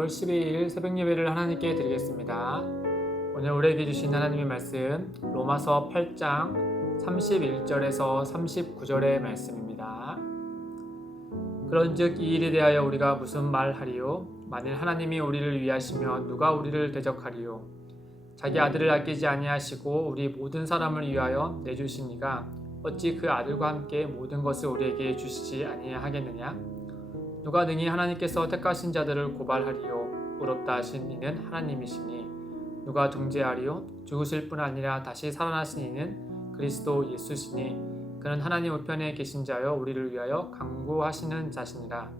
6월 12일 새벽 예배를 하나님께 드리겠습니다. 오늘 우리에게 주신 하나님의 말씀 로마서 8장 31절에서 39절의 말씀입니다. 그런즉 이 일에 대하여 우리가 무슨 말하리요? 만일 하나님이 우리를 위하시면 누가 우리를 대적하리요? 자기 아들을 아끼지 아니하시고 우리 모든 사람을 위하여 내주시니가 어찌 그 아들과 함께 모든 것을 우리에게 주시지 아니하겠느냐? 누가 능히 하나님께서 택하신 자들을 고발하리요? 의롭다 하신 이는 하나님이시니 누가 정죄하리요? 죽으실 뿐 아니라 다시 살아나신 이는 그리스도 예수시니 그는 하나님 우편에 계신 자여 우리를 위하여 간구하시는 자시니라.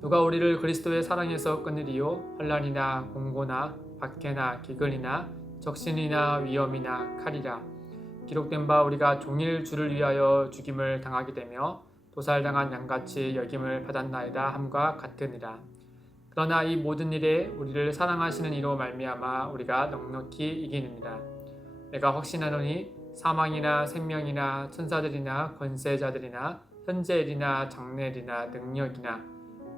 누가 우리를 그리스도의 사랑에서 끊으리요? 환난이나 공고나 박해나 기근이나 적신이나 위험이나 칼이라. 기록된 바 우리가 종일 주를 위하여 죽임을 당하게 되며 도살당한 양같이 여김을 받았나이다 함과 같으니라. 그러나 이 모든 일에 우리를 사랑하시는 이로 말미암아 우리가 넉넉히 이기느니라. 내가 확신하노니 사망이나 생명이나 천사들이나 권세자들이나 현재일이나 장래일이나 능력이나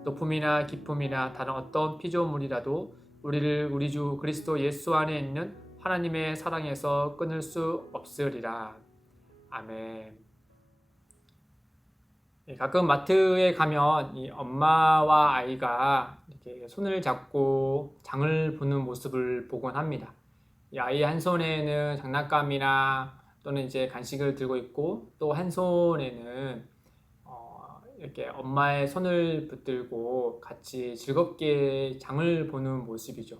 높음이나 깊음이나 다른 어떤 피조물이라도 우리를 우리 주 그리스도 예수 안에 있는 하나님의 사랑에서 끊을 수 없으리라. 아멘. 가끔 마트에 가면 이 엄마와 아이가 이렇게 손을 잡고 장을 보는 모습을 보곤 합니다. 이 아이 한 손에는 장난감이나 또는 이제 간식을 들고 있고 또 한 손에는 이렇게 엄마의 손을 붙들고 같이 즐겁게 장을 보는 모습이죠.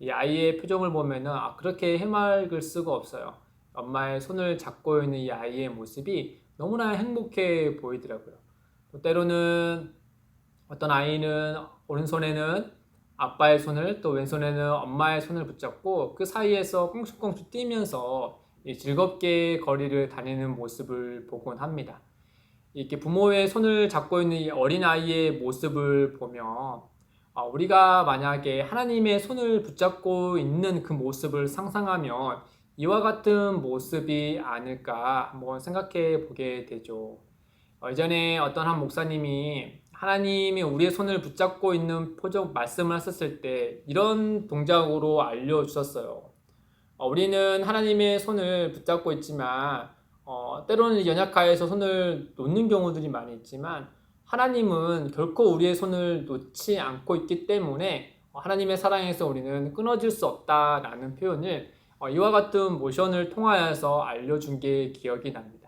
이 아이의 표정을 보면은 그렇게 해맑을 수가 없어요. 엄마의 손을 잡고 있는 이 아이의 모습이 너무나 행복해 보이더라고요. 또 때로는 어떤 아이는 오른손에는 아빠의 손을 또 왼손에는 엄마의 손을 붙잡고 그 사이에서 꽁충꽁충 뛰면서 즐겁게 거리를 다니는 모습을 보곤 합니다. 이렇게 부모의 손을 잡고 있는 이 어린아이의 모습을 보면 우리가 만약에 하나님의 손을 붙잡고 있는 그 모습을 상상하면 이와 같은 모습이 아닐까 한번 생각해 보게 되죠. 예전에 어떤 한 목사님이 하나님이 우리의 손을 붙잡고 있는 표적 말씀을 하셨을 때 이런 동작으로 알려주셨어요. 우리는 하나님의 손을 붙잡고 있지만 때로는 연약하여서 손을 놓는 경우들이 많이 있지만 하나님은 결코 우리의 손을 놓지 않고 있기 때문에 하나님의 사랑에서 우리는 끊어질 수 없다라는 표현을 이와 같은 모션을 통하여서 알려준 게 기억이 납니다.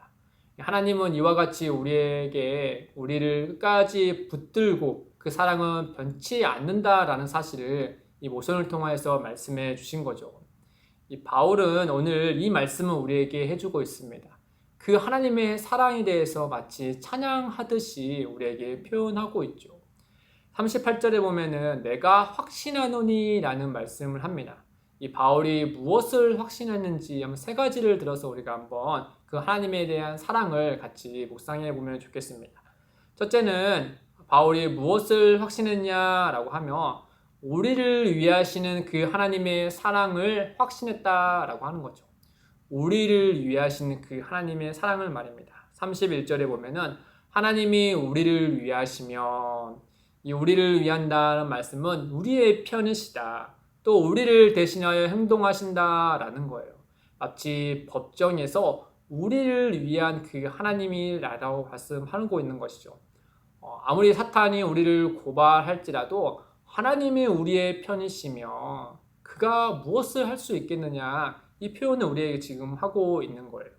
하나님은 이와 같이 우리에게 우리를 끝까지 붙들고 그 사랑은 변치 않는다라는 사실을 이 모션을 통하여서 말씀해 주신 거죠. 이 바울은 오늘 이 말씀을 우리에게 해주고 있습니다. 그 하나님의 사랑에 대해서 마치 찬양하듯이 우리에게 표현하고 있죠. 38절에 보면은 내가 확신하노니 라는 말씀을 합니다. 이 바울이 무엇을 확신했는지 한번 세 가지를 들어서 우리가 한번 그 하나님에 대한 사랑을 같이 묵상해 보면 좋겠습니다. 첫째는 바울이 무엇을 확신했냐라고 하면 우리를 위하시는 그 하나님의 사랑을 확신했다라고 하는 거죠. 우리를 위하시는 그 하나님의 사랑을 말입니다. 31절에 보면은 하나님이 우리를 위하시면 이 우리를 위한다는 말씀은 우리의 편이시다. 또 우리를 대신하여 행동하신다라는 거예요. 마치 법정에서 우리를 위한 그 하나님이라고 말씀하고 있는 것이죠. 아무리 사탄이 우리를 고발할지라도 하나님이 우리의 편이시며 그가 무엇을 할 수 있겠느냐 이 표현을 우리에게 지금 하고 있는 거예요.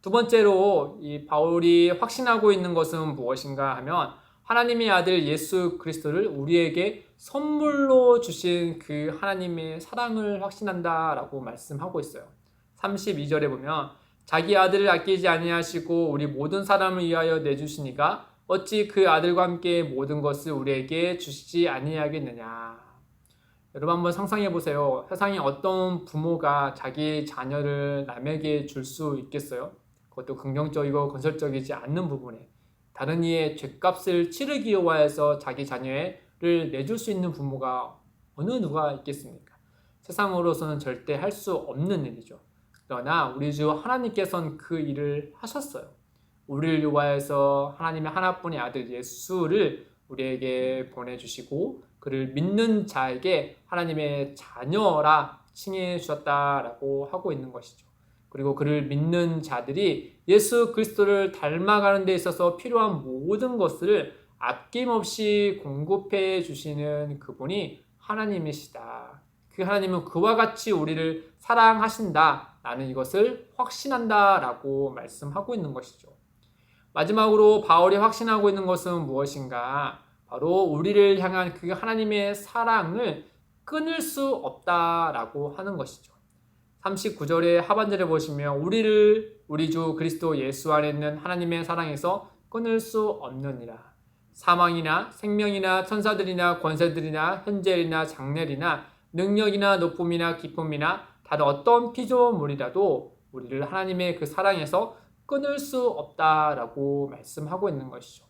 두 번째로 이 바울이 확신하고 있는 것은 무엇인가 하면 하나님의 아들 예수 그리스도를 우리에게 선물로 주신 그 하나님의 사랑을 확신한다라고 말씀하고 있어요. 32절에 보면 자기 아들을 아끼지 아니하시고 우리 모든 사람을 위하여 내주시니가 어찌 그 아들과 함께 모든 것을 우리에게 주시지 아니하겠느냐. 여러분 한번 상상해 보세요. 세상에 어떤 부모가 자기 자녀를 남에게 줄 수 있겠어요? 그것도 긍정적이고 건설적이지 않는 부분에 다른 이의 죗값을 치르기 위하여서 자기 자녀를 내줄 수 있는 부모가 어느 누가 있겠습니까? 세상으로서는 절대 할 수 없는 일이죠. 그러나 우리 주 하나님께서는 그 일을 하셨어요. 우리를 위하여서 하나님의 하나뿐의 아들 예수를 우리에게 보내주시고 그를 믿는 자에게 하나님의 자녀라 칭해 주셨다라고 하고 있는 것이죠. 그리고 그를 믿는 자들이 예수 그리스도를 닮아가는 데 있어서 필요한 모든 것을 아낌없이 공급해 주시는 그분이 하나님이시다. 그 하나님은 그와 같이 우리를 사랑하신다. 나는 이것을 확신한다 라고 말씀하고 있는 것이죠. 마지막으로 바울이 확신하고 있는 것은 무엇인가? 바로 우리를 향한 그 하나님의 사랑을 끊을 수 없다라고 하는 것이죠. 39절의 하반절에 보시면 우리 주 그리스도 예수 안에 있는 하나님의 사랑에서 끊을 수 없느니라. 사망이나 생명이나 천사들이나 권세들이나 현재일이나 장래일이나 능력이나 높음이나 기쁨이나 다른 어떤 피조물이라도 우리를 하나님의 그 사랑에서 끊을 수 없다라고 말씀하고 있는 것이죠.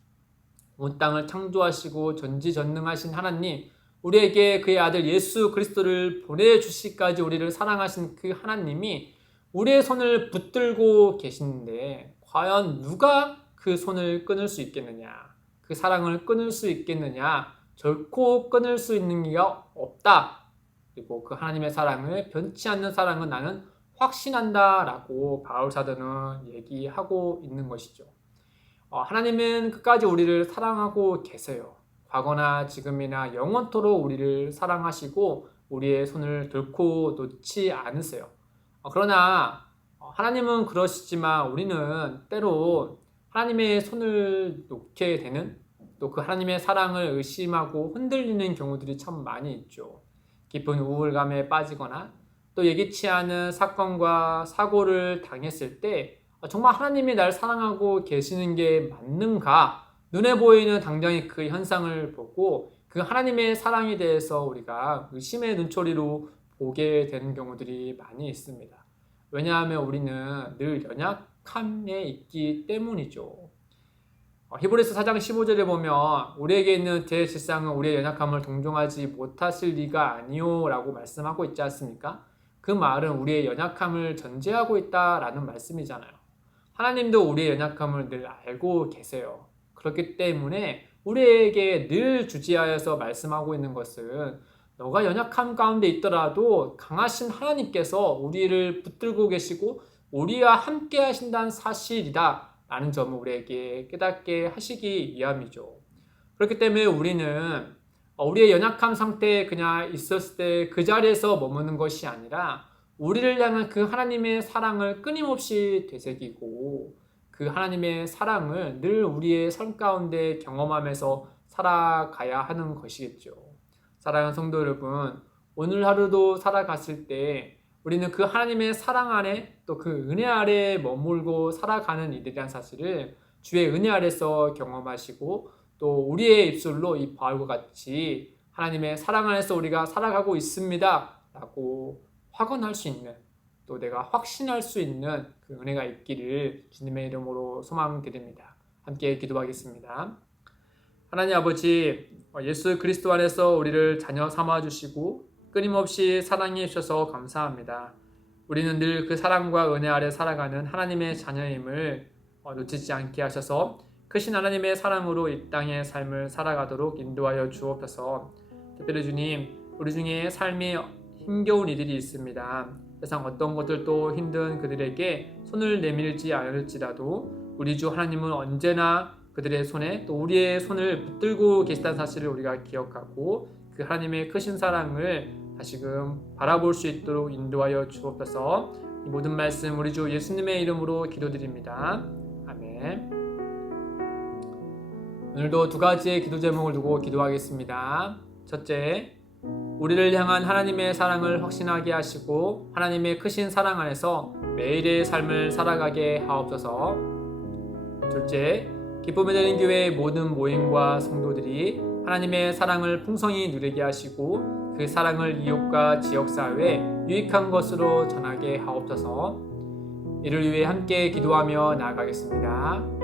온 땅을 창조하시고 전지전능하신 하나님, 우리에게 그의 아들 예수 그리스도를 보내주시기까지 우리를 사랑하신 그 하나님이 우리의 손을 붙들고 계시는데 과연 누가 그 손을 끊을 수 있겠느냐? 그 사랑을 끊을 수 있겠느냐? 결코 끊을 수 있는 게 없다. 그리고 그 하나님의 사랑을 변치 않는 사랑은 나는 확신한다 라고 바울 사도는 얘기하고 있는 것이죠. 하나님은 끝까지 우리를 사랑하고 계세요. 과거나 지금이나 영원토록 우리를 사랑하시고 우리의 손을 결코 놓지 않으세요. 그러나 하나님은 그러시지만 우리는 때로 하나님의 손을 놓게 되는, 또 그 하나님의 사랑을 의심하고 흔들리는 경우들이 참 많이 있죠. 깊은 우울감에 빠지거나 또 예기치 않은 사건과 사고를 당했을 때 정말 하나님이 날 사랑하고 계시는 게 맞는가? 눈에 보이는 당장의 그 현상을 보고 그 하나님의 사랑에 대해서 우리가 의심의 눈초리로 보게 되는 경우들이 많이 있습니다. 왜냐하면 우리는 늘 연약함에 있기 때문이죠. 히브리서 4장 15절에 보면 우리에게 있는 대질상은 우리의 연약함을 동정하지 못하실 리가 아니요 라고 말씀하고 있지 않습니까? 그 말은 우리의 연약함을 전제하고 있다라는 말씀이잖아요. 하나님도 우리의 연약함을 늘 알고 계세요. 그렇기 때문에 우리에게 늘 주지하여서 말씀하고 있는 것은 너가 연약함 가운데 있더라도 강하신 하나님께서 우리를 붙들고 계시고 우리와 함께 하신다는 사실이다 라는 점을 우리에게 깨닫게 하시기 위함이죠. 그렇기 때문에 우리는 우리의 연약함 상태에 그냥 있었을 때 그 자리에서 머무는 것이 아니라 우리를 향한 그 하나님의 사랑을 끊임없이 되새기고 그 하나님의 사랑을 늘 우리의 삶 가운데 경험하면서 살아가야 하는 것이겠죠. 사랑하는 성도 여러분, 오늘 하루도 살아갔을 때 우리는 그 하나님의 사랑 안에 또 그 은혜 아래에 머물고 살아가는 이들이란 사실을 주의 은혜 아래서 경험하시고 또 우리의 입술로 이 바울과 같이 하나님의 사랑 안에서 우리가 살아가고 있습니다 라고 확언할 수 있는, 또 내가 확신할 수 있는 그 은혜가 있기를 주님의 이름으로 소망드립니다. 함께 기도하겠습니다. 하나님 아버지, 예수 그리스도 안에서 우리를 자녀 삼아주시고 끊임없이 사랑해 주셔서 감사합니다. 우리는 늘 그 사랑과 은혜 아래 살아가는 하나님의 자녀임을 놓치지 않게 하셔서 크신 하나님의 사랑으로 이 땅의 삶을 살아가도록 인도하여 주옵소서. 특별히 주님, 우리 중에 삶이 힘겨운 이들이 있습니다. 세상 어떤 것들도 힘든 그들에게 손을 내밀지 않을지라도 우리 주 하나님은 언제나 그들의 손에 또 우리의 손을 붙들고 계시다는 사실을 우리가 기억하고 그 하나님의 크신 사랑을 다시금 바라볼 수 있도록 인도하여 주옵소서. 이 모든 말씀 우리 주 예수님의 이름으로 기도드립니다. 아멘. 오늘도 두 가지의 기도 제목을 두고 기도하겠습니다. 첫째, 우리를 향한 하나님의 사랑을 확신하게 하시고 하나님의 크신 사랑 안에서 매일의 삶을 살아가게 하옵소서. 둘째, 기쁨이 되는 교회의 모든 모임과 성도들이 하나님의 사랑을 풍성히 누리게 하시고 그 사랑을 이웃과 지역사회에 유익한 것으로 전하게 하옵소서. 이를 위해 함께 기도하며 나아가겠습니다.